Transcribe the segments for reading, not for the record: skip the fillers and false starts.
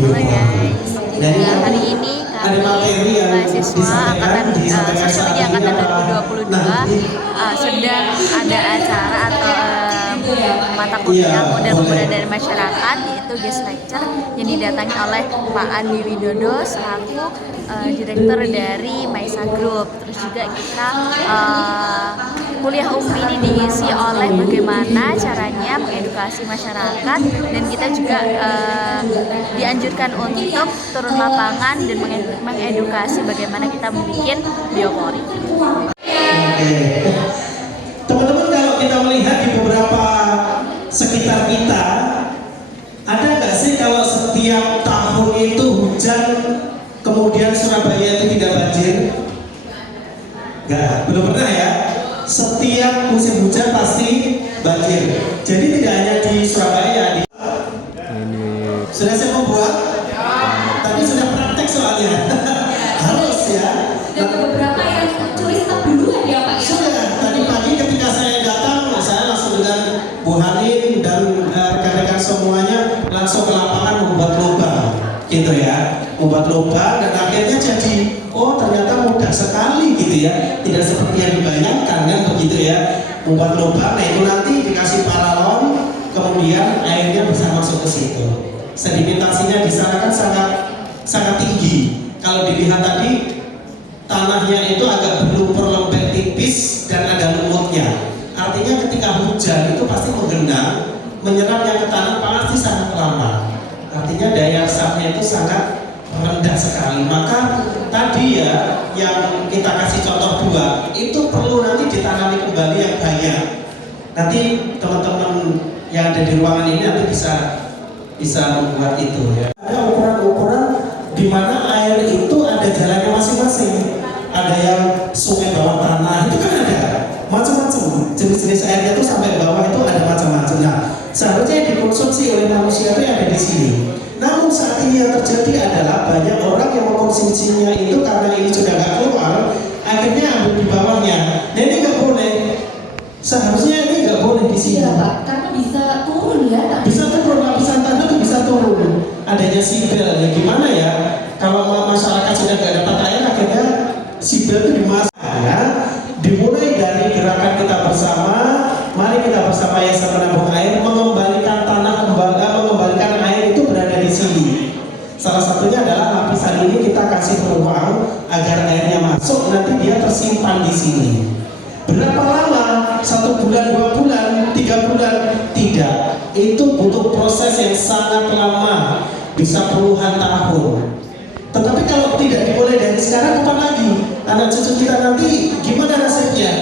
Halo guys, hari ini kami mahasiswa Sosiologi Angkatan 2022 sedang ada acara atau mata kuliah model pemuda dan masyarakat, yaitu guest lecture yang didatangi oleh Pak Andi Widodo selaku direktur dari Maisa Group. Terus juga kita kuliah umum ini diisi oleh bagaimana caranya mengedukasi masyarakat, dan kita juga dianjurkan untuk turun lapangan dan mengedukasi bagaimana kita membuat biopori. Teman-teman, kalau kita melihat di beberapa sekitar kita, ada nggak sih kalau setiap tahun itu hujan kemudian Surabaya itu tidak banjir? Nggak, belum pernah ya. Setiap musim hujan pasti banjir. Jadi tidak hanya di Surabaya. Sudah saya membuat, tadi sudah praktek soalnya. Harus ya. Dan beberapa yang curi stop duluan ya Pak. Sudah, tadi pagi ketika saya datang, saya langsung dengan Bu Hanin dan rekan-rekan semuanya langsung ke lapangan membuat lubang, gitu ya, membuat lubang, dan akhirnya jadi, oh ternyata mudah sekali gitu ya, tidak seperti yang dibayangkan kan begitu ya, membuat lubang. Nah itu nanti dikasih paralon, kemudian airnya bisa masuk ke situ. Sedimentasinya di sana kan sangat tinggi. Kalau dilihat tadi, tanahnya itu agak berlumpur lembek tipis dan ada lumutnya. Artinya ketika hujan itu pasti menggenang, menyerapnya ke tanah pasti sangat lama. Artinya daya resapnya itu sangat rendah sekali. Maka tadi ya yang kita kasih contoh dua, itu perlu nanti ditanami kembali yang banyak. Nanti teman-teman yang ada di ruangan ini nanti bisa membuat itu ya. Ada ukuran-ukuran di mana air itu ada jalannya masing-masing. Ada yang sungai bawah tanah, itu kan ada macam-macam jenis-jenis airnya itu sampai bawah itu ada macam-macam. Nah, seharusnya yang dikonsumsi oleh manusia itu ada di sini. Namun saat ini yang terjadi adalah banyak orang yang mengkonsumsinya itu karena ini sudah nggak keluar, akhirnya ambil di bawahnya. Dan ini nggak boleh. Seharusnya ini nggak boleh di sini. Iya Pak, karena bisa turun ya. Bisa turun, lapisan tanah itu bisa turun. Adanya sibel, ya gimana ya? Kalau masyarakat sudah nggak dapat air, akhirnya sibel itu dimasak ya. Dimulai dari gerakan kita bersama, mari kita bersama Yayasan Menabung Air mengembalikan tanah, mengembalikan air itu berada di sini. Salah satunya adalah lapisan ini kita kasih peluang agar airnya masuk, nanti dia tersimpan di sini. Berapa lama? 1 bulan, 2 bulan, 3 bulan? Tidak. Itu butuh proses yang sangat lama, bisa puluhan tahun. Tetapi kalau tidak dimulai dari sekarang, kapan lagi? Anak cucu kita nanti gimana nasibnya?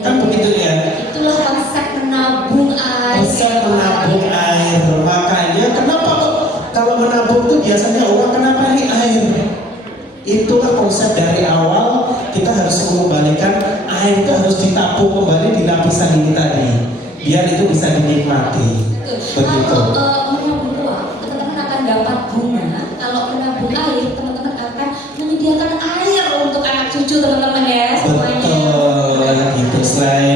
Kan begitu ya? Itulah konsep menabung air. Konsep menabung air. Makanya kenapa kok kalau menabung itu biasanya orang kenapa ini air? Itulah konsep dari awal, kita harus mengembalikan air itu harus ditabung kembali di lapisan ini tadi, biar itu bisa dinikmati. Begitu. Kalau menabung uang, teman-teman akan dapat bunga. Kalau menabung air, teman-teman akan menyediakan air untuk anak cucu teman-teman ya semuanya. Betul, gitu selain.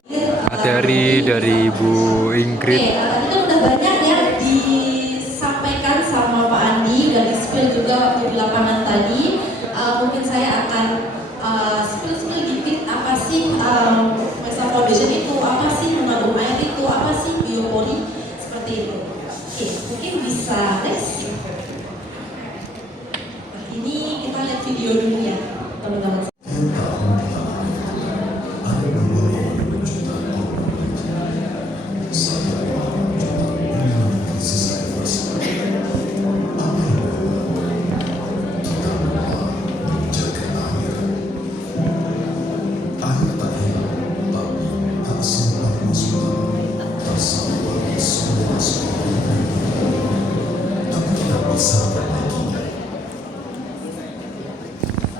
Dari Ibu Ingrid. Oke, tadi kan udah banyak ya disampaikan sama Pak Andi dan di-spill juga di lapangan tadi. Mungkin saya akan spill dikit apa sih Maisa Foundation itu, apa sih menabung air itu, apa sih biopori, seperti itu. Oke, mungkin bisa next. Ini kita lihat video dulu ya teman-teman.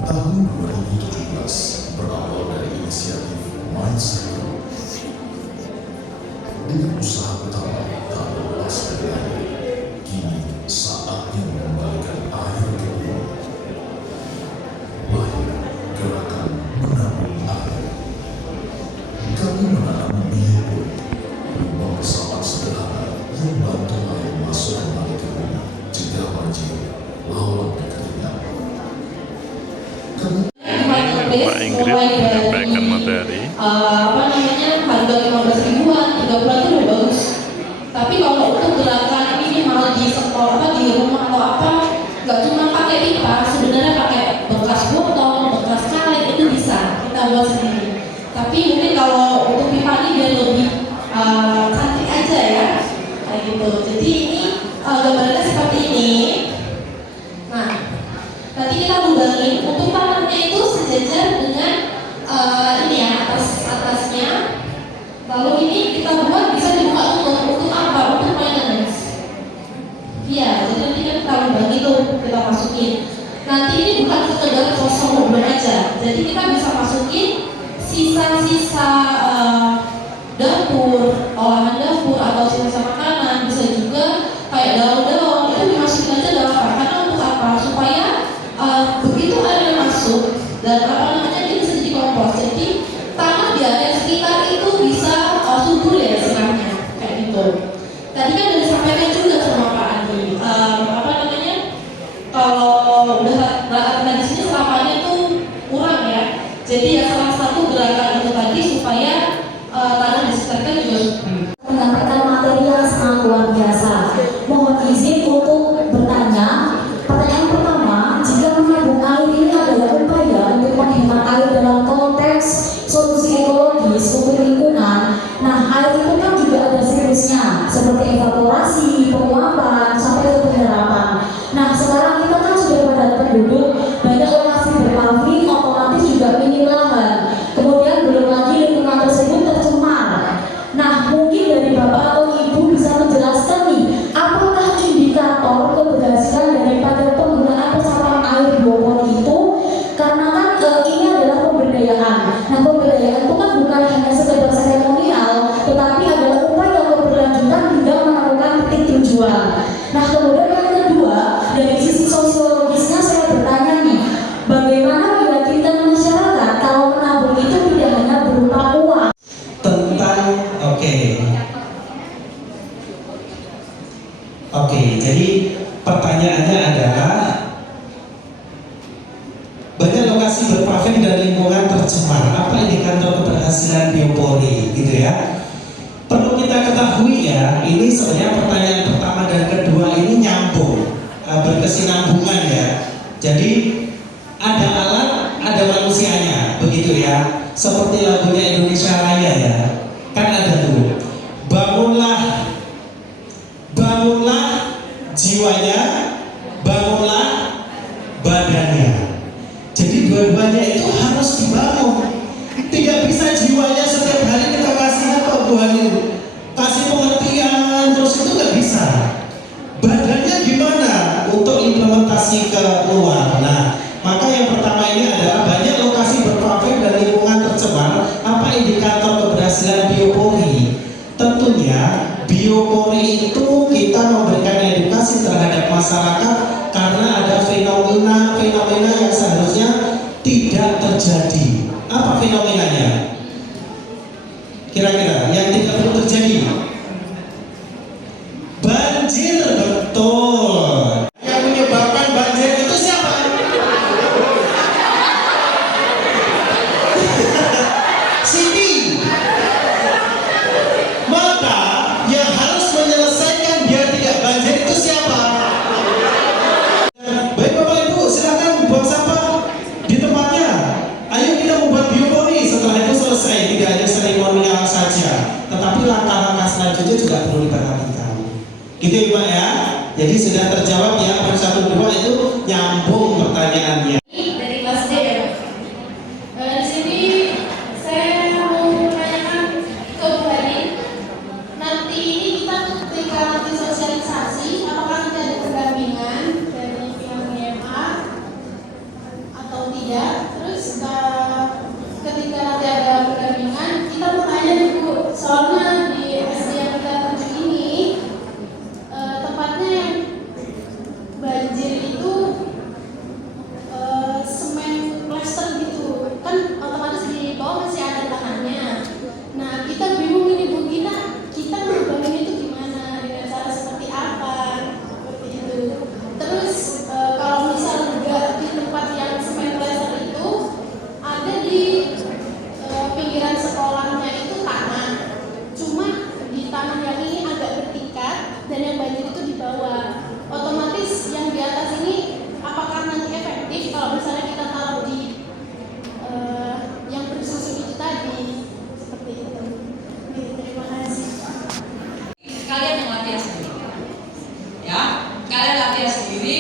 Tahun 2017 berawal dari inisiatif Maisa Group. Dengan usaha utama tak lepas dari air, kini saatnya mengembalikan air ke bumi. Lahir gerakan menabung air. Kami menanam biopori, rumah pesawat sederhana yang bantu air masuk kembali ke bumi jika banjir Ingrid mulai dari menyampaikan materi. harga 15 ribuan, 30-an itu udah bagus. Tapi kalau untuk gerakan minimal di sekolah di rumah atau apa, nggak cuma pakai pipa, sebenarnya pakai bekas botol, bekas kaleng itu bisa kita buat sendiri. Tapi mungkin kalau untuk pipa ini biar lebih cantik aja ya, kayak gitu. Jadi ini gambarnya seperti ini. Nah, nanti kita lubangin untuk tangannya itu sejajar dengan ini ya, atasnya. Lalu ini kita buat bisa dibuka untuk apa? Untuk maintenance. Iya, jadi nanti kan kita lubangin tuh, kita masukin. Nanti ini bukan sekedar kosong lubang aja. Jadi kita bisa masukin sisa-sisa dapur, olahan dapur atau sisa makanan, bisa juga kayak daun-daun itu dimasukin aja dalam apa? Karena untuk apa? Supaya begitu air masuk dan dia bisa jadi kompos. Jadi tanah di area sekitar itu bisa subur ya istilahnya kayak gitu. Tadi kan udah disampaikan juga sama Pak Andi, kalau udah di sini serapannya tuh kurang ya. Jadi ya salah satu gerakan itu tadi supaya tanah di sekitar kita juga menyampaikan materi yang sangat luar biasa. Mohon izin untuk bertanya. Pertanyaan pertama, jika menabung air ini adalah upaya untuk menghemat air dalam konteks solusi ekologis untuk lingkungan, nah air itu kan juga ada siklusnya, seperti evaporasi, penguapan, sampai ke penyerapan. Nah sekarang kita kan sudah padat penduduk, banyak lokasi berpaving, otomatis juga minim lahan. Kemudian belum lagi lingkungan tersebut tercemar. Nah mungkin dari Bapak atau Ibu bisa menjelaskan nih, apakah indikator keberhasilan daripada penggunaan resapan air biopori itu? Karena kan ini adalah pemberdayaan. Nah pemberdayaan itu kan bukan hanya sekedar seremonial, tetapi adalah upaya keberlanjutan hingga menemukan titik tujuan. Nah kemudian yang kedua, dari sisi sosiologisnya saya bertanya nih, bagaimana meyakinkan masyarakat kalau menabung itu tidak hanya berupa uang? Oke, jadi pertanyaannya adalah banyak lokasi berpaving dan lingkungan tercemar. Apa indikator keberhasilan biopori, gitu ya? Perlu kita ketahui ya, ini sebenarnya pertanyaan pertama dan kedua ini nyambung, berkesinambungan ya. Jadi ada alat, ada manusianya, begitu ya. Seperti lagunya Indonesia Raya ya, kan ada tuh. Bangunlah jiwanya, bangunlah badannya. Jadi dua-duanya itu harus dibangun. Tidak bisa jiwanya setiap hari kita kasih apa Tuhan ini, kasih pengertian terus, itu nggak bisa. Badannya gimana untuk implementasi ke luar. Nah, maka yang pertama ini adalah banyak lokasi berpaving dan lingkungan tercemar. Apa indikator keberhasilan biopori? Tentunya biopori itu kita memberikan edukasi terhadap masyarakat karena ada fenomena yang seharusnya tidak terjadi. Apa fenomenanya? Kira-kira yang tidak perlu terjadi? Banjir, betul. Yang menyebabkan banjir itu siapa? Siti. Maka yang harus menyelesaikan biar tidak banjir itu siapa? Baik Bapak Ibu, silakan buang sampah.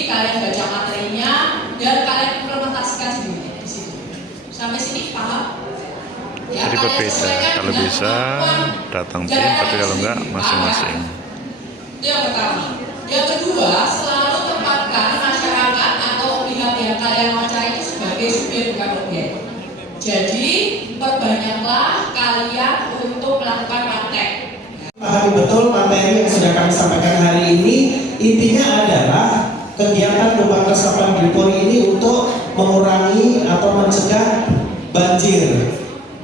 kalian baca materinya dan kalian implementasikan sendiri di situ. Sampai sini paham? Ya, Jadi berbeda, kalau bisa datang tim, tapi kalau enggak masing-masing. Itu yang pertama. Yang kedua, selalu tempatkan masyarakat atau pihak yang kalian wawancara itu sebagai subjek bukan objek. Jadi perbanyaklah kalian untuk melakukan praktek. Pahami betul materi yang sudah kami sampaikan hari ini. Intinya adalah kegiatan lubang resapan biopori ini untuk mengurangi atau mencegah banjir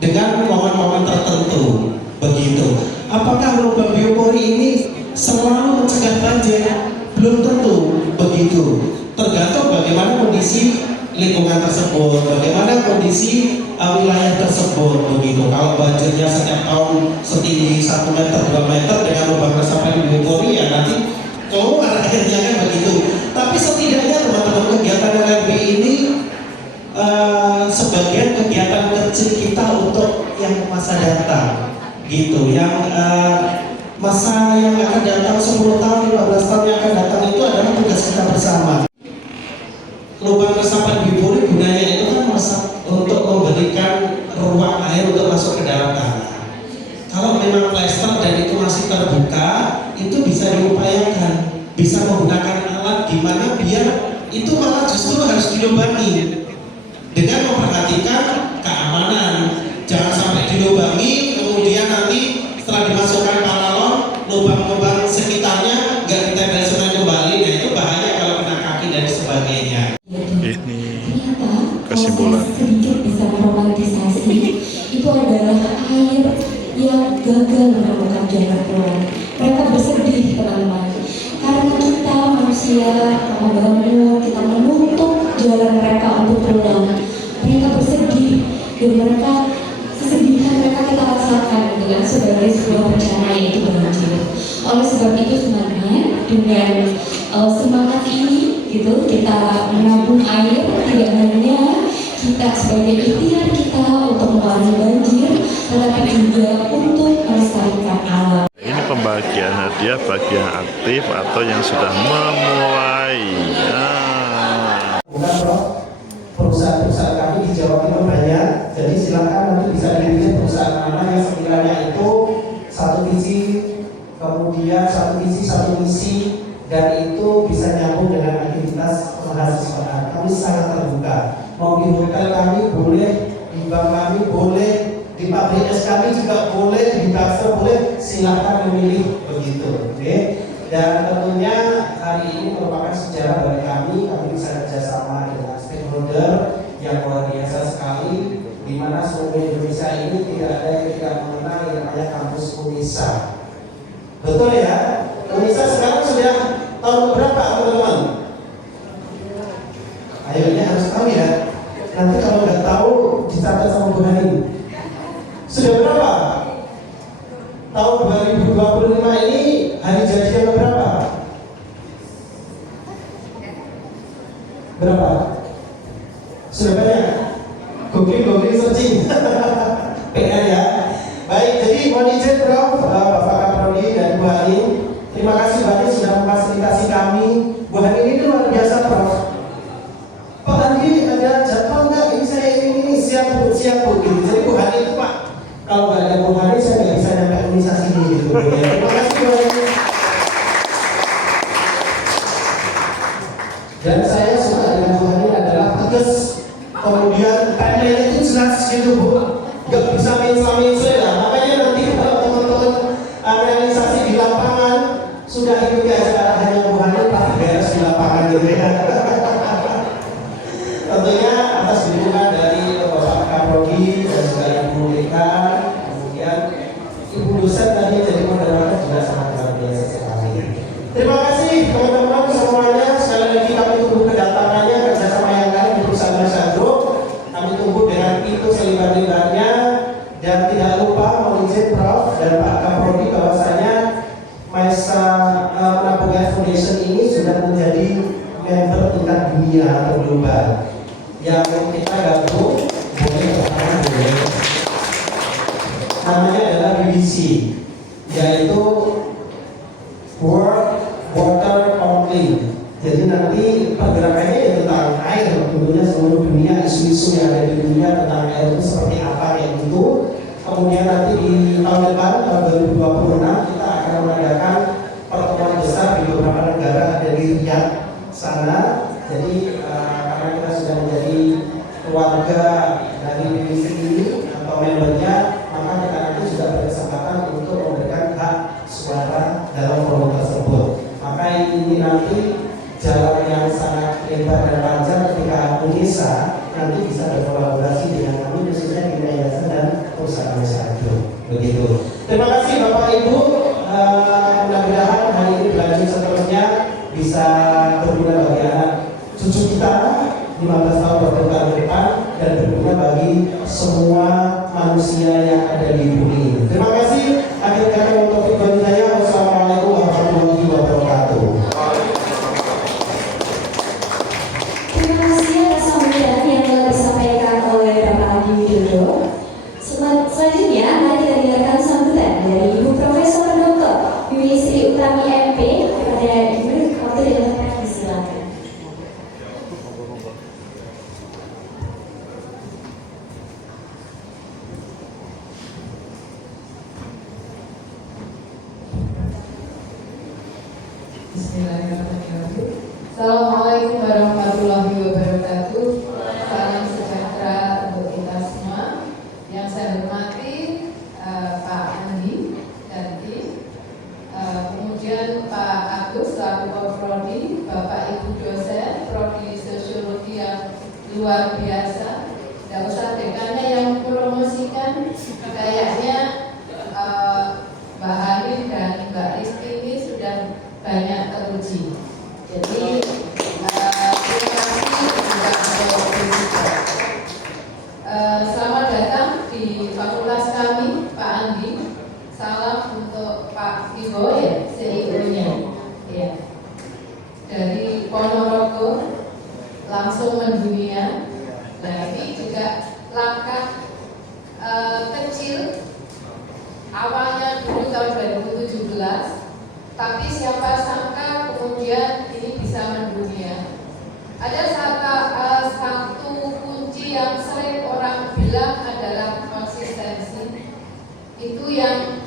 dengan momen-momen tertentu. Begitu. Apakah lubang biopori ini selalu mencegah banjir? Belum tentu begitu. Tergantung bagaimana kondisi lingkungan tersebut, bagaimana kondisi wilayah tersebut begitu. Kalau banjirnya setiap tahun setinggi 1 meter 2 meter dengan lubang resapan biopori, ya nanti keluar akhirnya kan begitu. Tapi setidaknya teman-teman kegiatan LRB ini sebagian kegiatan kecil kita untuk yang masa datang gitu, yang masa yang akan datang 10 tahun 15 tahun yang akan datang itu adalah tugas kita bersama. Lubang resapan biopori gunanya itu kan untuk memberikan ruang air untuk masuk ke dalam tanah. Kalau memang plester dan itu masih terbuka, itu bisa diupayakan, bisa menggunakan alat di mana biar itu malah justru harus dilubangi dengan memperhatikan keamanan. Jangan sampai dilubangi, kemudian nanti setelah dimasukkan paralon, lubang-lubang sekitarnya nggak ditempel semen kembali. Nah itu bahaya kalau kena kaki dan sebagainya. Ini Ternyata kesimpulan. kalau saya sedikit bisa meromantisasi, itu adalah air yang gagal menemukan jalan keluar. Mereka bersedih, teman-teman, karena kita manusia membangun, kita menutup jalan mereka untuk pulang. Mereka bersedih dan mereka kesedihan mereka kita rasakan dengan sebagai sebuah bencana yaitu banjir. Oleh sebab itu sebenarnya dengan semangat ini gitu kita menabung air, tidak hanya kita sebagai ikhtiar kita untuk mengurangi banjir, tetapi juga untuk melestarikan alam. Ini pembagian hadiah bagi yang aktif atau yang sudah memulai. Bukan Prof, perusahaan-perusahaan kami di Jawa Timur banyak, jadi silakan nanti bisa dipilih perusahaan mana yang sekiranya itu satu visi, kemudian satu visi, satu misi, dan itu bisa nyambung dengan aktivitas mahasiswa. Kami sangat terbuka. Mau di hotel kami boleh, di bank kami boleh, di pabrik es kami juga boleh, di bakso boleh, silakan memilih begitu. Oke? Dan tentunya hari ini merupakan sejarah bagi kami bisa kerjasama dengan stakeholder yang luar biasa sekali, di mana seluruh Indonesia ini tidak ada yang tidak mengenal yang namanya kampus Unisa. Betul ya? Unisa sekarang sudah tahun berapa teman-teman? Ayo ini harus tahu ya. Nanti kalau nggak tahu dicatat sama Bu Hani. Sudah berapa? Tahun 2025 ini hari jadi yang berapa? Berapa? Sudah banyak? Googling searching. PR ya. Baik, jadi mohon izin Prof, Bapak Kaprodi dan Bu Hani. Terima kasih banyak sudah memfasilitasi kami. Bu Hani ini luar biasa Prof. Pak Andi ada jadwal nggak? Ini saya ini siap Bu gitu. Jadi Bu Hani itu Pak, kalau nggak ada Bu Hani saya nggak bisa nyampe organisasi ini gitu. Terima kasih Bu Hani. Dan saya suka dengan Bu Hani adalah tegas, kemudian timeline itu jelas gitu Bu, nggak bisa main-main lah. Makanya nanti kalau teman-teman realisasi di lapangan sudah ikuti acara hanya Bu Hani pasti beres di lapangan gitu ya. Tentunya atas dukungan dari Bapak Kaprodi dan juga Ibu Leka, kemudian Ibu dosen tadi jadi moderator juga sangat luar biasa sekali. Terima kasih teman-teman semuanya. Sekali lagi kami tunggu kedatangannya kerjasama yang lain di perusahaan Masyadro. Kami tunggu dengan pintu selebar-lebarnya dan tidak lupa mohon izin Prof dan Pak Kaprodi bahwasanya Maesa Menabung Air Foundation ini sudah menjadi member tingkat dunia atau global. Yang kita gabung boleh bersama boleh. Namanya adalah BBC, yaitu World Water Council. Jadi nanti pergerakannya ya tentang air, tentunya seluruh dunia, isu-isu yang ada di dunia tentang air itu seperti apa kayak gitu. Kemudian nanti di tahun depan, tahun 2026 kita akan mengadakan pertemuan besar di beberapa negara, ada di Riyadh sana. Jadi karena kita sudah menjadi keluarga dari divisi ini atau membernya, maka kita nanti sudah berkesempatan untuk memberikan hak suara dalam forum tersebut. Maka ini nanti jalan yang sangat lebar dan panjang ketika UNISA nanti bisa berkolaborasi dengan kami khususnya di yayasan dan perusahaan masyarakat. Begitu. Terima kasih Bapak Ibu. Mudah-mudahan hari ini berlanjut seterusnya bisa berguna bagi anak cucu kita 15 tahun ke depan dan berguna bagi semua manusia yang ada di bumi. Terima kasih. Akhir kata untuk saya. Wassalamualaikum warahmatullahi wabarakatuh. Terima kasih atas sambutan yang telah disampaikan oleh Bapak Adi Widodo. Selanjutnya, mari kita dengarkan sambutan dari Ibu Profesor Dr. Yuni Sri Utami MP kepada Ibu. Waktu didengarkan disilakan. Bismillahirrahmanirrahim. Assalamualaikum warahmatullahi wabarakatuh. Salam sejahtera untuk kita semua. Yang saya hormati Pak Andi dan tim, kemudian Pak Agus selaku Prodi, Bapak Ibu dosen Prodi Sosiologi yang luar biasa. Tidak usah dekannya yang promosikan, kayaknya Mbak Halim dan Mbak Rizky ini sudah banyak teruji. Jadi terima kasih juga untuk Ibu. Selamat datang di fakultas kami, Pak Andi. Salam untuk Pak Ibo ya, CEO-nya. Ya. Dari Ponorogo langsung mendunia. Nah ini juga langkah kecil. Awalnya dulu tahun 2017. Tapi siapa sangka kemudian ini bisa mendunia. Ada satu kunci yang sering orang bilang adalah konsistensi. Itu yang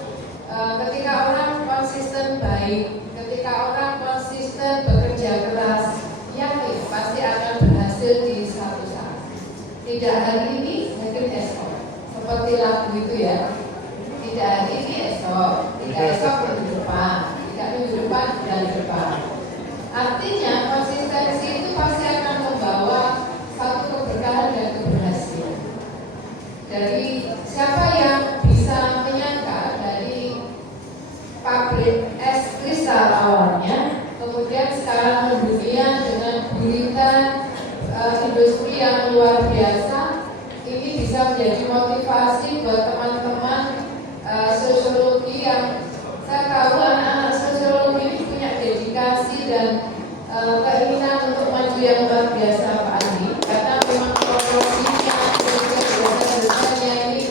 ketika orang konsisten baik, ketika orang konsisten bekerja keras, yakin pasti akan berhasil di suatu saat. Tidak hari ini, mungkin esok. Seperti lagu itu ya. Tidak hari ini, esok. Tidak esok, minggu depan. Tidak minggu depan, bulan depan. Artinya konsistensi itu pasti akan membawa satu keberkahan dan keberhasilan. Dari siapa yang bisa menyangka dari pabrik es kristal awalnya, kemudian sekarang mendunia dengan gurita industri yang luar biasa, ini bisa menjadi motivasi buat teman-teman sosiologi yang saya tahu anak-anak sosiologi ini punya dedikasi dan keinginan untuk maju yang luar biasa Pak Andi, karena memang profesinya dosen-dosennya ini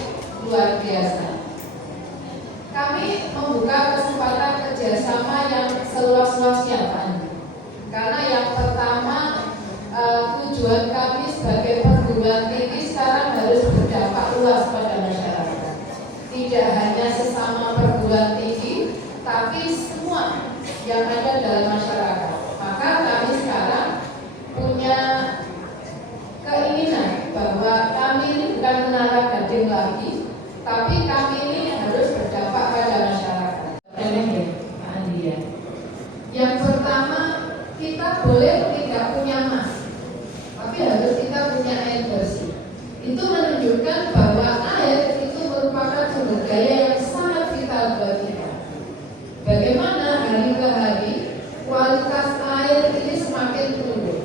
luar biasa. Kami membuka kesempatan kerjasama yang seluas-luasnya Pak Andi, karena yang pertama tujuan kami sebagai perguruan tinggi sekarang harus berdampak luas pada masyarakat. Tidak hanya sesama perguruan tinggi, tapi semua yang ada dalam masyarakat. Maka kami sekarang punya keinginan bahwa kami ini bukan menara gading lagi, tapi kami ini harus berdampak pada masyarakat. Pak Andi ya. Yang pertama, kita boleh tidak punya emas, tapi harus kita punya air bersih. Itu menunjukkan bahwa air itu merupakan sumber daya yang sangat vital buat kita. Bagaimana hari ke hari kualitas air ini semakin turun.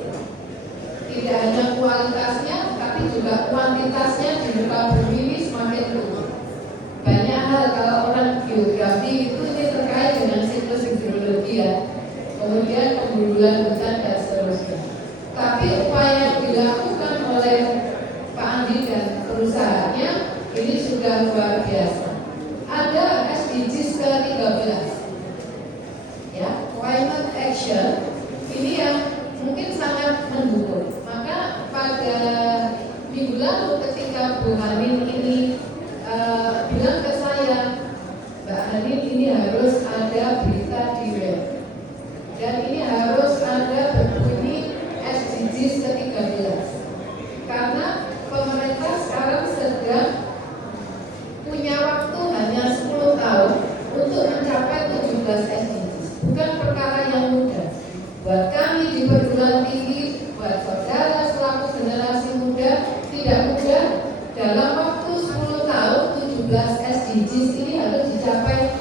Tidak hanya kualitasnya, tapi juga kuantitasnya di muka bumi ini semakin turun. Banyak hal kalau orang geografi itu ini terkait dengan siklus hidrologi ya, kemudian pemburuan hutan dan seterusnya. Tapi upaya yang dilakukan oleh Pak Andi dan perusahaannya ini sudah luar biasa. Ada SDGs ke-13 ya, climate action ini yang buat saudara selaku generasi muda tidak mudah dalam waktu 10 tahun 17 SDGs ini harus dicapai